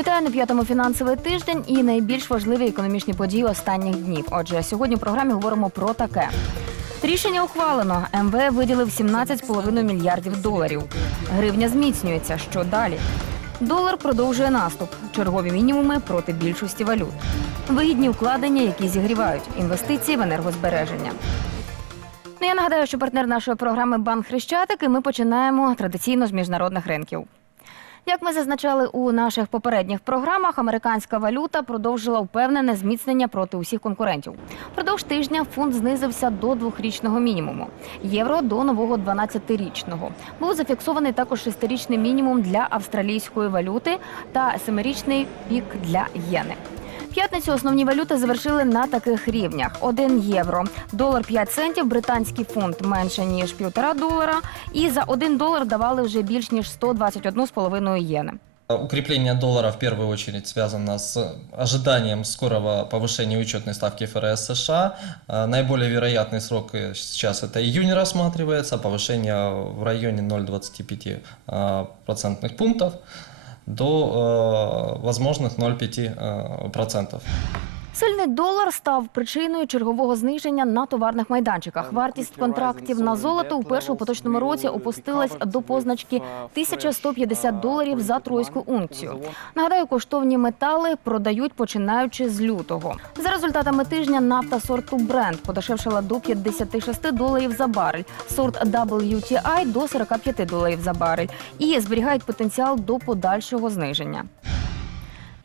Вітаю на п'ятому фінансовий тиждень і найбільш важливі економічні події останніх днів. Отже, сьогодні в програмі говоримо про таке. Рішення ухвалено. МВФ виділив 17,5 мільярдів доларів. Гривня зміцнюється. Що далі? Долар продовжує наступ. Чергові мінімуми проти більшості валют. Вигідні вкладення, які зігрівають інвестиції в енергозбереження. Ну, я нагадаю, що партнер нашої програми Банк Хрещатик, і ми починаємо традиційно з міжнародних ринків. Як ми зазначали у наших попередніх програмах, американська валюта продовжила впевнене зміцнення проти усіх конкурентів. Продовж тижня фунт знизився до двохрічного мінімуму, євро до нового 12-річного. Був зафіксований також шестирічний мінімум для австралійської валюти та семирічний пік для єни. В П'ятницю основні валюти завершили на таких рівнях: 1 євро, долар 5 центів, британський фунт менше ніж півтора долара, і за 1 долар давали вже більш ніж 121,5 єни. Укрепление доллара в первую очередь связано с ожиданием скорого повышения учетной ставки ФРС США. А, Наиболее вероятный срок э, сейчас это июнь рассматривается, повышение в районе 0,25 а, процентных пунктов до э, возможных 0,5 э, процентов. Сильний долар став причиною чергового зниження на товарних майданчиках. Вартість контрактів на золото у першому поточному році опустилась до позначки 1150 доларів за тройську унцію. Нагадаю, коштовні метали продають починаючи з лютого. За результатами тижня нафта сорту Brent подешевшала до 56 доларів за барель, сорт WTI до 45 доларів за барель і зберігають потенціал до подальшого зниження.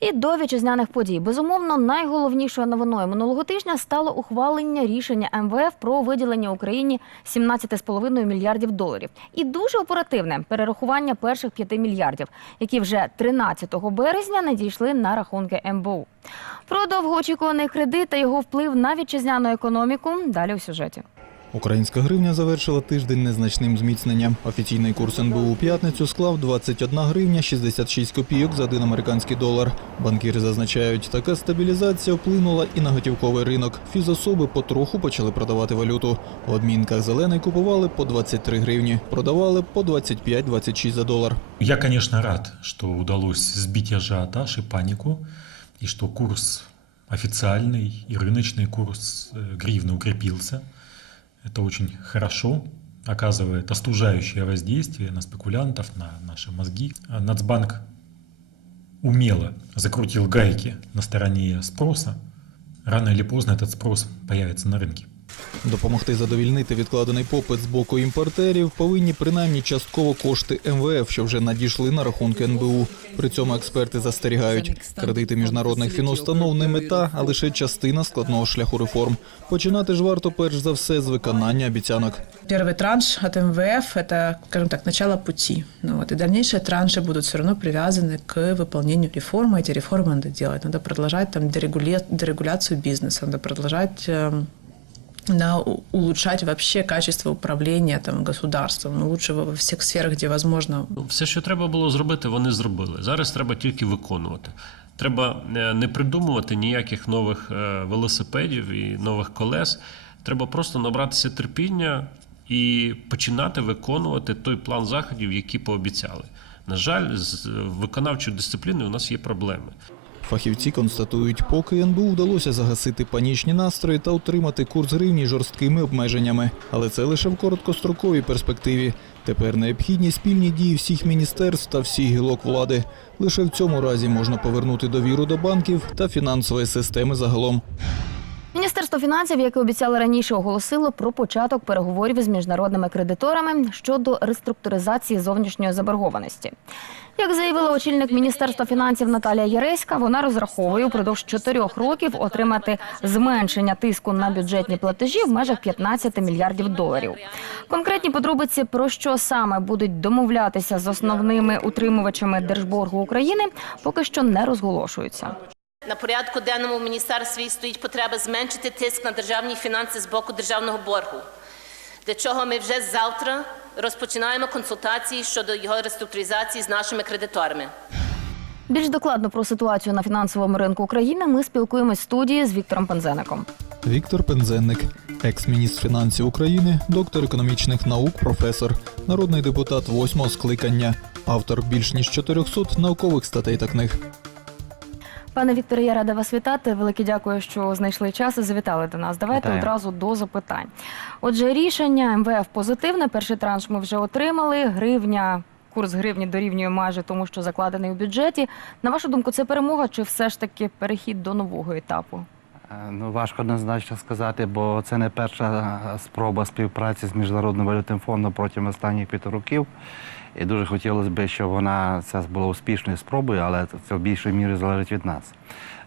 І до вітчизняних подій. Безумовно, найголовнішою новиною минулого тижня стало ухвалення рішення МВФ про виділення Україні 17,5 мільярдів доларів. І дуже оперативне перерахування перших 5 мільярдів, які вже 13 березня надійшли на рахунки МБУ. Про довгоочікуваний кредит та його вплив на вітчизняну економіку далі у сюжеті. Українська гривня завершила тиждень незначним зміцненням. Офіційний курс НБУ у п'ятницю склав 21 гривня 66 копійок за один американський долар. Банкіри зазначають, така стабілізація вплинула і на готівковий ринок. Фізособи потроху почали продавати валюту. У обмінках зелений купували по 23 гривні, продавали по 25-26 за долар. Я, конечно, рад, что удалось сбить ажиотаж и панику, и что курс официальный и рыночный курс э, гривны укрепился. Это очень хорошо, оказывает остужающее воздействие на спекулянтов, на наши мозги. А Нацбанк умело закрутил гайки на стороне спроса. Рано или поздно этот спрос появится на рынке. Допомогти задовільнити відкладений попит з боку імпортерів повинні принаймні частково кошти МВФ, що вже надійшли на рахунки НБУ. При цьому експерти застерігають, кредити міжнародних фінустанов не мета, а лише частина складного шляху реформ. Починати ж варто перш за все з виконання обіцянок. Первый транш от МВФ – это, скажем так, начало пути. Ну, вот, и дальнейшие транши будут все равно привязаны к выполнению реформы. Эти реформы надо делать. Надо продолжать там, дерегуля... дерегуляцию бизнеса, надо продолжать эм, да, улучшать вообще качество управления там, государством. Ну, лучше во всех сферах, где возможно Ну, Все, що треба було зробити, вони зробили. Зараз треба тільки виконувати. Треба е, не придумувати ніяких нових е, велосипедів і нових колес. Треба просто набратися терпіння і починати виконувати той план заходів, які пообіцяли. На жаль, з виконавчою дисципліною у нас є проблеми. Фахівці констатують, поки НБУ вдалося загасити панічні настрої та утримати курс гривні жорсткими обмеженнями. Але це лише в короткостроковій перспективі. Тепер необхідні спільні дії всіх міністерств та всіх гілок влади. Лише в цьому разі можна повернути довіру до банків та фінансової системи загалом. Міністерство фінансів, яке обіцяли раніше, оголосило про початок переговорів з міжнародними кредиторами щодо реструктуризації зовнішньої заборгованості. Як заявила очільник міністерства фінансів Наталія Яреська, вона розраховує упродовж чотирьох років отримати зменшення тиску на бюджетні платежі в межах 15 мільярдів доларів. Конкретні подробиці про що саме будуть домовлятися з основними утримувачами держборгу України, поки що не розголошуються. На порядку денному в міністерстві стоїть потреба зменшити тиск на державні фінанси з боку державного боргу, для чого ми вже завтра розпочинаємо консультації щодо його реструктуризації з нашими кредиторами. Більш докладно про ситуацію на фінансовому ринку України ми спілкуємось в студії з Віктором Пензеником. Віктор Пензенник, екс-міністр фінансів України, доктор економічних наук, професор, народний депутат восьмого скликання, автор більш ніж 400 наукових статей та книг. Пане Вікторе, я рада вас вітати. Велике дякую, що знайшли час і завітали до нас. Давайте Вітаю. одразу до запитань. Отже, рішення МВФ позитивне. Перший транш ми вже отримали. Гривня. Курс гривні дорівнює майже тому, що закладений у бюджеті. На вашу думку, це перемога чи все ж таки перехід до нового етапу? Е, Ну, важко однозначно сказати, бо це не перша спроба співпраці з Міжнародним валютним фондом протягом останніх п'яти років. І дуже хотілося б, щоб вона це була успішною спробою, але це в більшій мірі залежить від нас.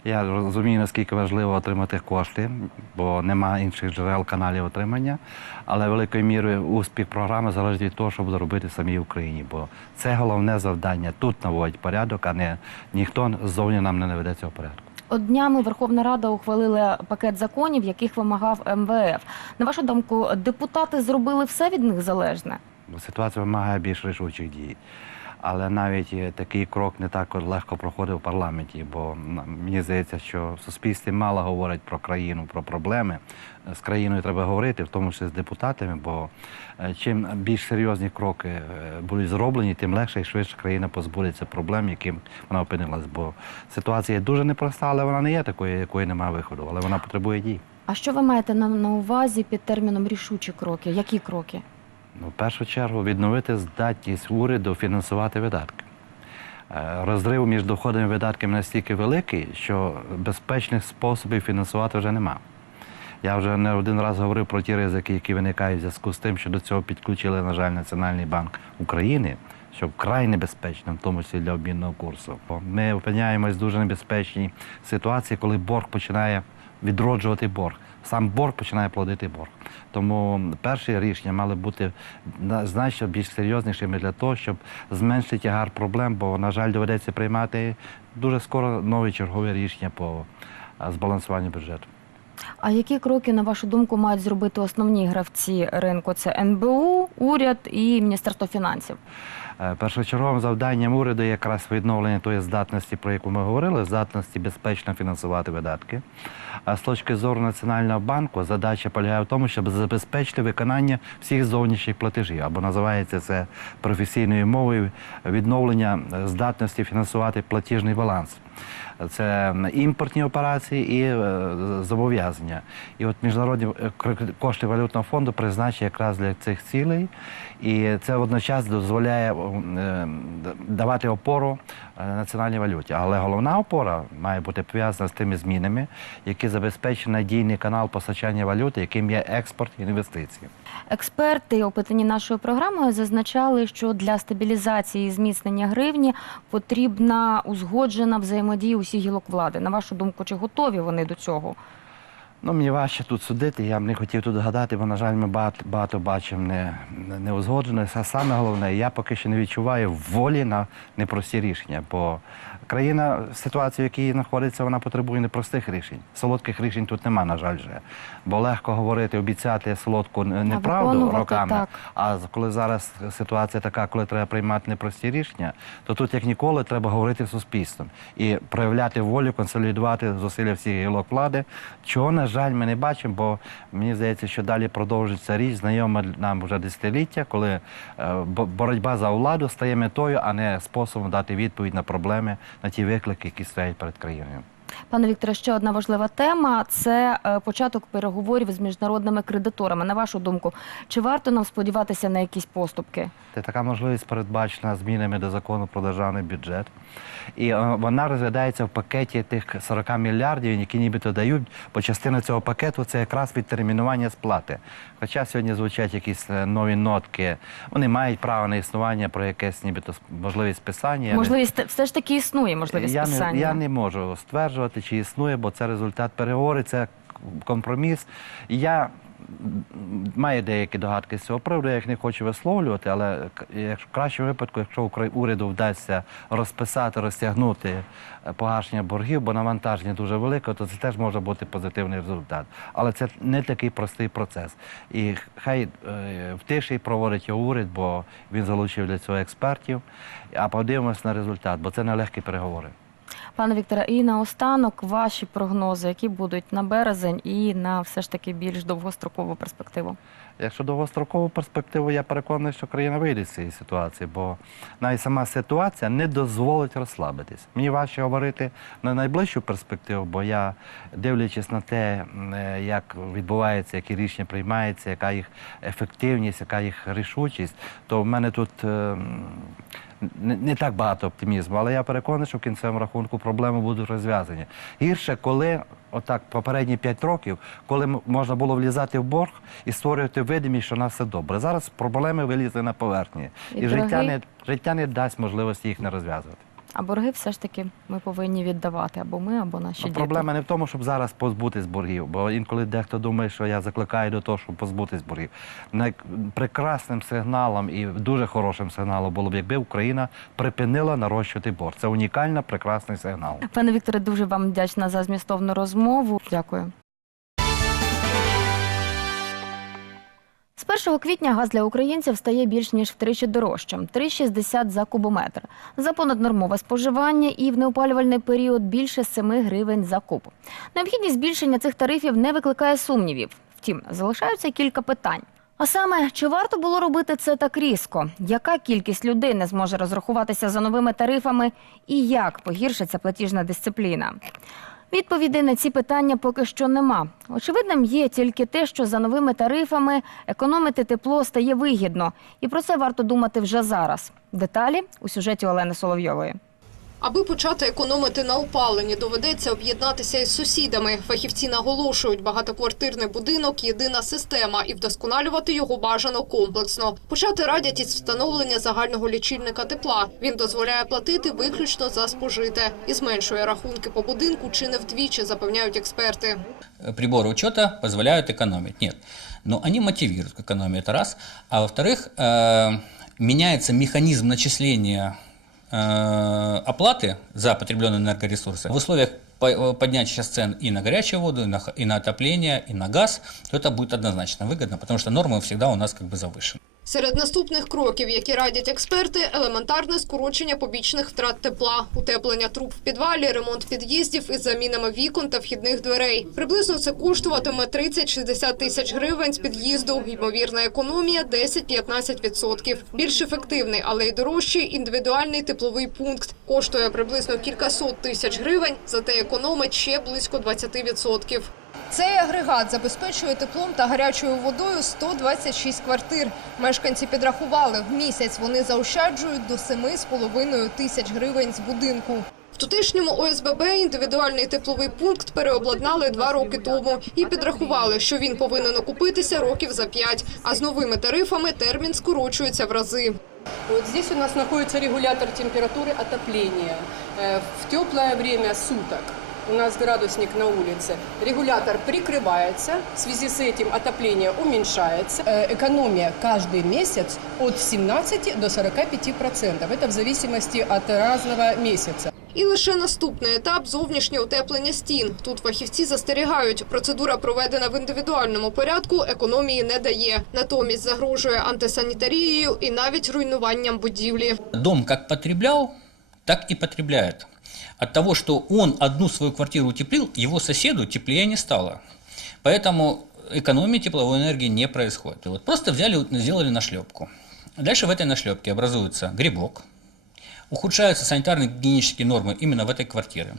Я розумію, наскільки важливо отримати кошти, бо немає інших джерел каналів отримання. Але великою мірою успіх програми залежить від того, що буде робити самій Україні. Бо це головне завдання. Тут наводять порядок, а не ніхто ззовні нам не наведе цього порядку. От днями Верховна Рада ухвалила пакет законів, яких вимагав МВФ. На вашу думку, депутати зробили все від них залежне? Бо ситуація вимагає більш рішучих дій. Але навіть е, такий крок не так легко проходив в парламенті, бо мені здається, що в суспільстві мало говорять про країну, про проблеми. Е, З країною треба говорити, в тому числі з депутатами, бо е, чим більш серйозні кроки будуть зроблені, тим легше і швидше країна позбудеться проблем, яким вона опинилась. Бо ситуація дуже непроста, але вона не є такою, якої немає виходу, але вона потребує дій. А що ви маєте на увазі під терміном рішучі кроки? Які кроки? Ну, в першу чергу відновити здатність уряду фінансувати видатки. Е, Розрив між доходами і видатками настільки великий, що безпечних способів фінансувати вже нема. Я вже не один раз говорив про ті ризики, які виникають в зв'язку з тим, що до цього підключили, на жаль, Національний банк України, що вкрай небезпечно, в тому числі для обмінного курсу. Ми опиняємось в дуже небезпечній ситуації, коли борг починає відроджувати борг. Сам борг починає плодити борг. Тому перші рішення мали бути на- значно більш серйознішими для того, щоб зменшити тягар проблем, бо, на жаль, доведеться приймати дуже скоро нові чергові рішення по збалансуванню бюджету. А які кроки, на вашу думку, мають зробити основні гравці ринку? Це НБУ, уряд і Міністерство фінансів. Е, Першочерговим завданням уряду якраз відновлення тої здатності, про яку ми говорили, здатності безпечно фінансувати видатки. А з точки зору Національного банку задача полягає в тому, щоб забезпечити виконання всіх зовнішніх платежів, або називається це професійною мовою відновлення е, здатності фінансувати платіжний баланс. Це імпортні операції і е, зобов'язання. І от міжнародні е, кошти валютного фонду призначені якраз для цих цілей. І це водночас дозволяє е, давати опору національній валюті. Але головна опора має бути пов'язана з тими змінами, які забезпечують надійний канал постачання валюти, яким є експорт і інвестиції. Експерти, опитані нашою програмою, зазначали, що для стабілізації і зміцнення гривні потрібна узгоджена взаємодія усіх гілок влади. На вашу думку, чи готові вони до цього? Ну, мені важче тут судити, я б не хотів тут гадати, бо, на жаль, ми багато, багато бачимо не, не узгоджене. А саме головне, я поки що не відчуваю волі на непрості рішення, бо країна, ситуація, в якій знаходиться, вона потребує непростих рішень. Солодких рішень тут нема, на жаль, вже. Бо легко говорити, обіцяти солодку неправду роками. так. А коли зараз ситуація така, коли треба приймати непрості рішення, то тут, як ніколи, треба говорити з суспільством і проявляти волю, консолідувати зусилля всіх гілок влади. Чого, на жаль, ми не бачимо, бо мені здається, що далі продовжиться річ, знайома нам вже десятиліття, коли е, боротьба за владу стає метою, а не способом дати відповідь на проблеми, на ті виклики, які стоять перед країною. Пане Вікторе, ще одна важлива тема це е, початок переговорів з міжнародними кредиторами. На вашу думку, чи варто нам сподіватися на якісь поступки? Це така можливість передбачена змінами до закону про державний бюджет. І е, вона розглядається в пакеті тих 40 мільярдів, які нібито дають, бо частина цього пакету це якраз відтермінування сплати. Хоча сьогодні звучать якісь е, нові нотки, вони мають право на існування про якесь нібито можливість списання. Можливість все ж таки існує можливість я списання. не, я не можу стверджувати, чи існує, бо це результат переговорів, це компроміс. Я маю деякі догадки з цього приводу, я їх не хочу висловлювати, але в кращому випадку, якщо уряду вдасться розписати, розтягнути е, погашення боргів, бо навантаження дуже велике, то це теж може бути позитивний результат. Але це не такий простий процес. І хай е, в тиші проводить його уряд, бо він залучив для цього експертів. А подивимось на результат, бо це нелегкі переговори. Пане Вікторе, і наостанок ваші прогнози, які будуть на березень і на все ж таки більш довгострокову перспективу. Якщо довгострокову перспективу, я переконаний, що країна вийде з цієї ситуації, бо навіть сама ситуація не дозволить розслабитись. Мені важче говорити на найближчу перспективу, бо я, дивлячись на те, е, як відбувається, які рішення приймаються, яка їх ефективність, яка їх рішучість, то в мене тут е, м, не, не так багато оптимізму, але я переконаний, що в кінцевому рахунку проблеми будуть розв'язані. Гірше, коли отак попередні 5 років, коли можна було влізати в борг і створювати видимість, що на все добре. Зараз проблеми вилізли на поверхні, І і, життя, не, життя не дасть можливості їх не розв'язувати. А борги все ж таки ми повинні віддавати або ми, або наші Ну, діти. проблема не в тому, щоб зараз позбутись боргів, бо інколи дехто думає, що я закликаю до того, щоб позбутись боргів. Прекрасним сигналом і дуже хорошим сигналом було б, якби Україна припинила нарощувати борг. Це унікальний, прекрасний сигнал. Пане Вікторе, дуже вам вдячна за змістовну розмову. Дякую. 1 квітня газ для українців стає більш ніж втричі дорожчим – 3,60 за кубометр. За понаднормове споживання і в неопалювальний період більше 7 гривень за куб. Необхідність збільшення цих тарифів не викликає сумнівів. Втім, залишаються кілька питань. А саме, чи варто було робити це так різко? Яка кількість людей не зможе розрахуватися за новими тарифами? І як погіршиться платіжна дисципліна? Відповідей на ці питання поки що нема. Очевидним є тільки те, що за новими тарифами економити тепло стає вигідно, і про це варто думати вже зараз. Деталі у сюжеті Олени Соловйової. Аби почати економити на опаленні, доведеться об'єднатися із сусідами. Фахівці наголошують, багатоквартирний будинок єдина система, і вдосконалювати його бажано комплексно. Почати радять із встановлення загального лічильника тепла. Він дозволяє платити виключно за спожите і зменшує рахунки по будинку чи не вдвічі, запевняють експерти. приборы учета позволяют экономить. Нет. Но они мотивируют к экономии, это раз. А во-вторых, э, меняется механизм начисления э, оплаты за потребленные энергоресурсы. В условиях по- поднятия сейчас цен и на горячую воду, и на, х- и на отопление, и на газ, то это будет однозначно выгодно, потому что нормы всегда у нас как бы завышены. Серед наступних кроків, які радять експерти, елементарне скорочення побічних втрат тепла, утеплення труб в підвалі, ремонт під'їздів із замінами вікон та вхідних дверей. Приблизно це коштуватиме 30-60 тисяч гривень з під'їзду. Ймовірна економія 10-15%. Більш ефективний, але й дорожчий індивідуальний тепловий пункт. Коштує приблизно кількасот тисяч гривень, зате економить ще близько 20%. Цей агрегат забезпечує теплом та гарячою водою 126 квартир. Мешканці підрахували, в місяць вони заощаджують до 7,5 тисяч гривень з будинку. В тутешньому ОСББ індивідуальний тепловий пункт переобладнали два роки тому і підрахували, що він повинен окупитися років за п'ять. А з новими тарифами термін скорочується в рази. Вот здесь у нас находится регулятор температуры отопления. Э, В теплое время суток у нас градусник на улице. Регулятор прикрывается, в связи с этим отопление уменьшается. Э, Экономия каждый месяц от 17 до 45 процентов. Это в зависимости от разного месяца. І лише наступний етап зовнішнє утеплення стін. Тут фахівці застерігають, процедура проведена в індивідуальному порядку, економії не дає. Натомість загрожує антисанітарією і навіть руйнуванням будівлі. Дом как потреблял, так и потребляет. От того, что он одну свою квартиру утеплил, его соседу теплее не стало. Поэтому экономии тепловой энергии не происходит. И вот просто взяли, сделали нашлепку. Дальше в этой нашлепке образуется грибок, ухудшаются санитарно-гигиенические нормы именно в этой квартире.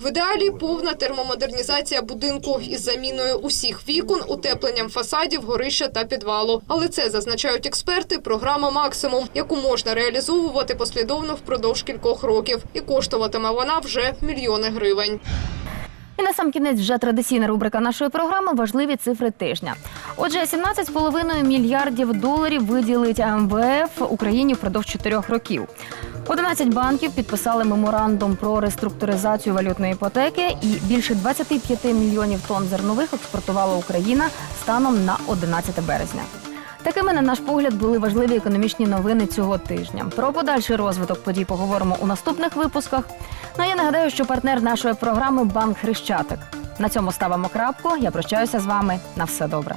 В ідеалі повна термомодернізація будинку із заміною усіх вікон, утепленням фасадів, горища та підвалу. Але це зазначають експерти. Програма максимум, яку можна реалізовувати послідовно впродовж кількох років, і коштуватиме вона вже мільйони гривень. І на сам кінець вже традиційна рубрика нашої програми Важливі цифри тижня. Отже, 17,5 мільярдів доларів виділить МВФ Україні впродовж чотирьох років. 11 банків підписали меморандум про реструктуризацію валютної іпотеки, і більше 25 мільйонів тонн зернових експортувала Україна станом на 11 березня. Такими, на наш погляд, були важливі економічні новини цього тижня. Про подальший розвиток подій поговоримо у наступних випусках. Ну а я нагадаю, що партнер нашої програми Банк Хрещатик. На цьому ставимо крапку. Я прощаюся з вами. На все добре.